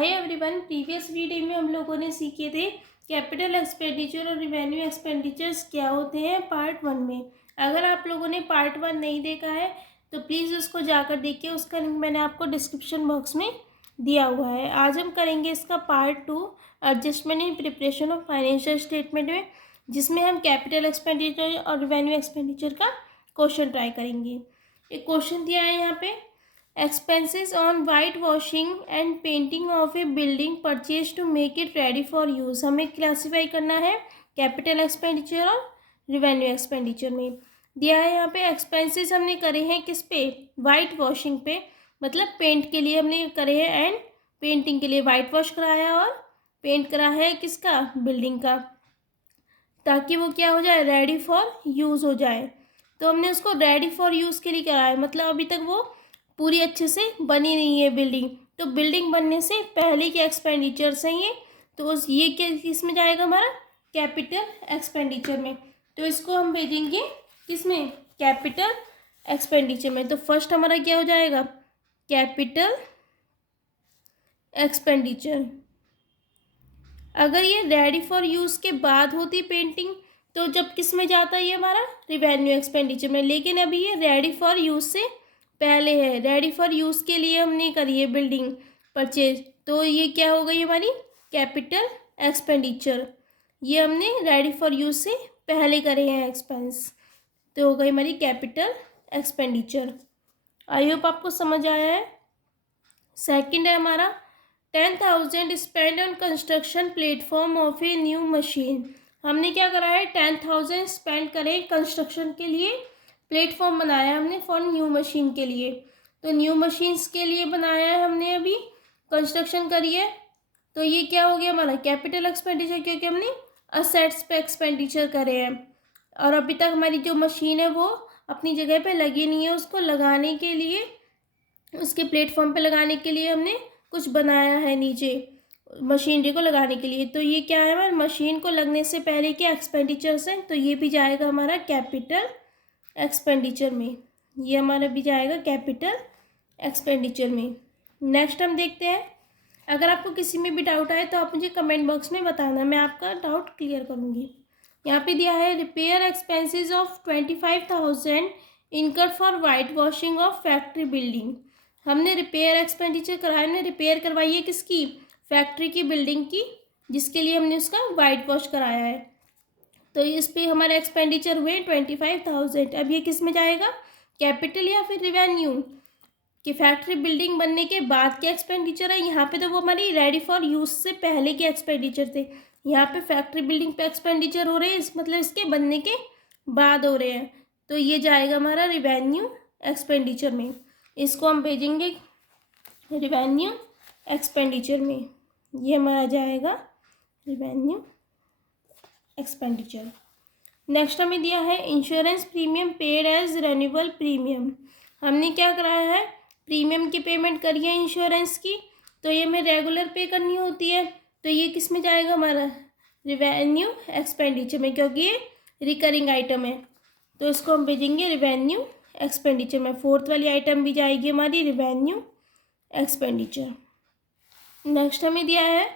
Hi everyone, previous video में हम लोगों ने सीखे थे कैपिटल एक्सपेंडिचर और रिवेन्यू एक्सपेंडिचर्स क्या होते हैं पार्ट 1 में। अगर आप लोगों ने पार्ट 1 नहीं देखा है तो प्लीज़ उसको जाकर देखिए, उसका लिंक मैंने आपको डिस्क्रिप्शन बॉक्स में दिया हुआ है। आज हम करेंगे इसका part 2, adjustment in preparation of financial statement में, जिसमें हम कैपिटल एक्सपेंडिचर और रिवेन्यू एक्सपेंडिचर का क्वेश्चन ट्राई करेंगे। एक क्वेश्चन दिया है यहाँ पे, expenses on white washing and painting of a building purchased to make it ready for use। हमें क्लासीफाई करना है कैपिटल एक्सपेंडिचर और रिवेन्यू एक्सपेंडिचर में। दिया है यहाँ पे एक्सपेंसेस हमने करे हैं किस पे, वाइट वॉशिंग पे, मतलब पेंट के लिए हमने करे हैं, एंड पेंटिंग के लिए वाइट वॉश कराया और पेंट करा है किसका, बिल्डिंग का, ताकि वो क्या हो जाए, रेडी फॉर यूज़ हो जाए। तो हमने उसको रेडी फॉर यूज़ के लिए कराया है, मतलब अभी तक वो पूरी अच्छे से बनी नहीं है बिल्डिंग, तो बिल्डिंग बनने से पहले के एक्सपेंडिचर्स हैं ये, तो उस ये किस में जाएगा, हमारा कैपिटल एक्सपेंडिचर में। तो इसको हम भेजेंगे किस में, कैपिटल एक्सपेंडिचर में। तो फर्स्ट हमारा क्या हो जाएगा, कैपिटल एक्सपेंडिचर। अगर ये रेडी फॉर यूज़ के बाद होती पेंटिंग तो जब किस में जाता है, ये हमारा रिवेन्यू एक्सपेंडिचर में, लेकिन अभी ये रेडी फॉर यूज़ से पहले है। रेडी फॉर यूज़ के लिए हमने करी है बिल्डिंग परचेज, तो ये क्या हो गई हमारी कैपिटल एक्सपेंडिचर। ये हमने रेडी फॉर यूज़ से पहले करे हैं एक्सपेंस, तो हो गई हमारी कैपिटल एक्सपेंडिचर। आई होप आपको समझ आया है। सेकंड है हमारा 10,000 spend on construction platform of a new machine. हमने क्या करा है, 10,000 स्पेंड करे कंस्ट्रक्शन के लिए, प्लेटफॉर्म बनाया हमने फॉर न्यू मशीन के लिए। तो न्यू मशीन्स के लिए बनाया है हमने, अभी कंस्ट्रक्शन करी है, तो ये क्या हो गया हमारा कैपिटल एक्सपेंडिचर, क्योंकि हमने असेट्स पे एक्सपेंडिचर करे हैं और अभी तक हमारी जो मशीन है वो अपनी जगह पे लगी नहीं है। उसको लगाने के लिए, उसके प्लेटफॉर्म पे लगाने के लिए हमने कुछ बनाया है नीचे मशीनरी को लगाने के लिए। तो ये क्या है, हमारे मशीन को लगने से पहले के एक्सपेंडिचर्स हैं, तो ये भी जाएगा हमारा कैपिटल एक्सपेंडिचर में। ये हमारा भी जाएगा कैपिटल एक्सपेंडिचर में। नेक्स्ट हम देखते हैं, अगर आपको किसी में भी डाउट आए तो आप मुझे कमेंट बॉक्स में बताना, मैं आपका डाउट क्लियर करूँगी। यहाँ पे दिया है repair expenses of 25,000 incurred for white washing of factory building. हमने रिपेयर एक्सपेंडिचर कराया, हमने रिपेयर करवाई है किसकी, फैक्ट्री की बिल्डिंग की, जिसके लिए हमने उसका वाइट वॉश कराया है। तो इस पे हमारे एक्सपेंडिचर हुए 25,000। अब ये किस में जाएगा, कैपिटल या फिर रिवेन्यू, कि फैक्ट्री बिल्डिंग बनने के बाद के एक्सपेंडिचर है। यहाँ पे तो वो हमारी रेडी फॉर यूज़ से पहले के एक्सपेंडिचर थे, यहाँ पे फैक्ट्री बिल्डिंग पे एक्सपेंडिचर हो रहे हैं, इस मतलब इसके बनने के बाद हो रहे हैं, तो ये जाएगा हमारा रिवेन्यू एक्सपेंडिचर में। इसको हम भेजेंगे रिवेन्यू एक्सपेंडिचर में, ये हमारा जाएगा रिवेन्यू एक्सपेंडिचर। नेक्स्ट हमें दिया है insurance premium paid as renewal premium. हमने क्या कराया है, प्रीमियम की पेमेंट करी है इंश्योरेंस की, तो ये हमें रेगुलर पे करनी होती है, तो ये किस में जाएगा हमारा रिवेन्यू एक्सपेंडिचर में, क्योंकि ये रिकरिंग आइटम है, तो इसको हम भेजेंगे रिवेन्यू एक्सपेंडिचर में। फोर्थ वाली आइटम भी जाएगी हमारी रिवेन्यू एक्सपेंडिचर। नेक्स्ट हमें दिया है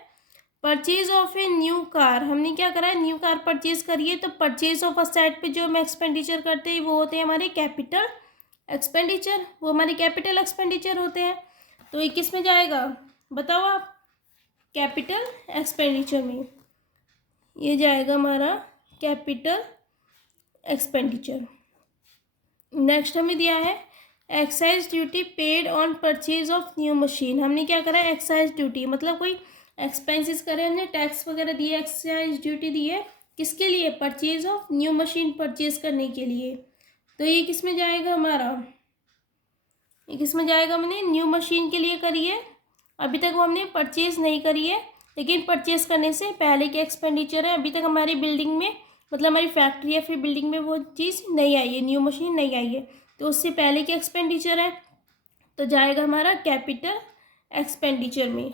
purchase of a new car. हमने क्या करा है, न्यू कार परचेज करिए, तो परचेज ऑफ असेट पे जो हम एक्सपेंडिचर करते हैं वो होते हैं हमारे कैपिटल एक्सपेंडिचर, वो हमारे कैपिटल एक्सपेंडिचर होते हैं। तो ये किस में जाएगा बताओ आप, कैपिटल एक्सपेंडिचर में, ये जाएगा हमारा कैपिटल एक्सपेंडिचर। नेक्स्ट हमें दिया है excise duty paid on purchase of new machine. हमने क्या करा है, एक्साइज ड्यूटी मतलब कोई एक्सपेंसेस करे, हमने टैक्स वगैरह दिए, एक्साइज ड्यूटी दी है, किसके लिए, purchase of new machine purchase करने के लिए। तो ये किस में जाएगा हमारा, ये किस में जाएगा, हमने न्यू मशीन के लिए करी है, अभी तक वो हमने परचेज नहीं करी है, लेकिन परचेज करने से पहले के एक्सपेंडिचर है। अभी तक हमारी बिल्डिंग में, मतलब हमारी फैक्ट्री या फिर बिल्डिंग में वो चीज़ नहीं आई है, न्यू मशीन नहीं आई है, तो उससे पहले के एक्सपेंडिचर है, तो जाएगा हमारा कैपिटल एक्सपेंडिचर में।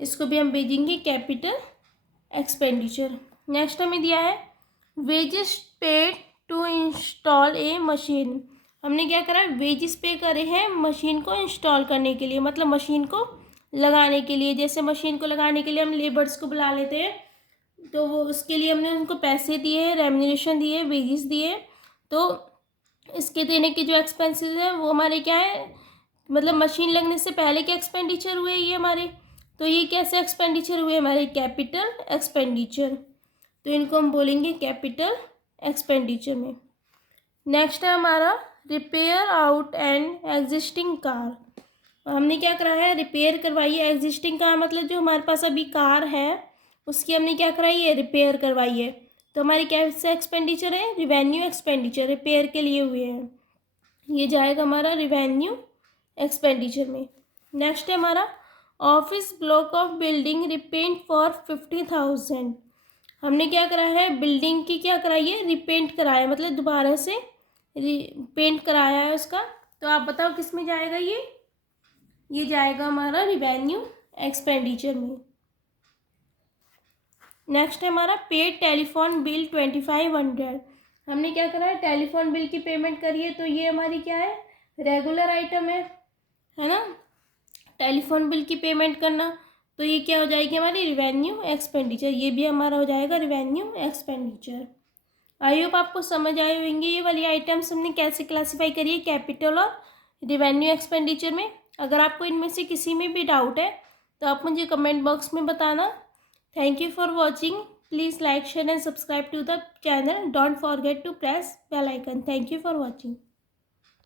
इसको भी हम भेजेंगे कैपिटल एक्सपेंडिचर। नेक्स्ट हमें दिया है wages paid to install a machine. हमने क्या करा, वेजेस पे करे हैं मशीन को इंस्टॉल करने के लिए, मतलब मशीन को लगाने के लिए, जैसे मशीन को लगाने के लिए हम लेबर्स को बुला लेते हैं, तो वो उसके लिए हमने उनको पैसे दिए, रेम्यूनरेशन दिए, वेजेस दिए, तो इसके देने के जो एक्सपेंसेस हैं वो हमारे क्या है, मतलब मशीन लगने से पहले के एक्सपेंडिचर हुए ये हमारे, तो ये कैसे एक्सपेंडिचर हुए हमारे, कैपिटल एक्सपेंडिचर, तो इनको हम बोलेंगे कैपिटल एक्सपेंडिचर में। नेक्स्ट है हमारा repair out and existing car. हमने क्या कराया है, रिपेयर करवाई है एग्जिस्टिंग कार, मतलब जो हमारे पास अभी कार है उसकी हमने क्या कराई है, रिपेयर करवाई है, तो हमारी कैसे एक्सपेंडिचर है, रिवेन्यू एक्सपेंडिचर, रिपेयर के लिए हुए हैं, ये जाएगा हमारा रिवेन्यू एक्सपेंडिचर में। नेक्स्ट है हमारा office block of building repent for 50,000। हमने क्या करा है, बिल्डिंग की क्या कराई है, रिपेंट कराया, मतलब दोबारा से पेंट कराया है उसका, तो आप बताओ किस में जाएगा ये जाएगा हमारा रिवेन्यू एक्सपेंडिचर में। नेक्स्ट है हमारा पेड टेलीफोन बिल 2500। हमने क्या करा है, टेलीफोन बिल की पेमेंट करी है, तो ये हमारी क्या है, रेगुलर आइटम है ना, टेलीफोन बिल की पेमेंट करना, तो ये क्या हो जाएगी हमारी रिवेन्यू एक्सपेंडिचर, ये भी हमारा हो जाएगा रिवेन्यू एक्सपेंडिचर। आई होप आपको समझ आए होंगे ये वाली आइटम्स हमने कैसे क्लासीफाई करी है कैपिटल और रिवेन्यू एक्सपेंडिचर में। अगर आपको इनमें से किसी में भी डाउट है तो आप मुझे कमेंट बॉक्स में बताना। Thank you for watching, please like share and subscribe to the channel, don't forget to press bell icon. Thank you for watching.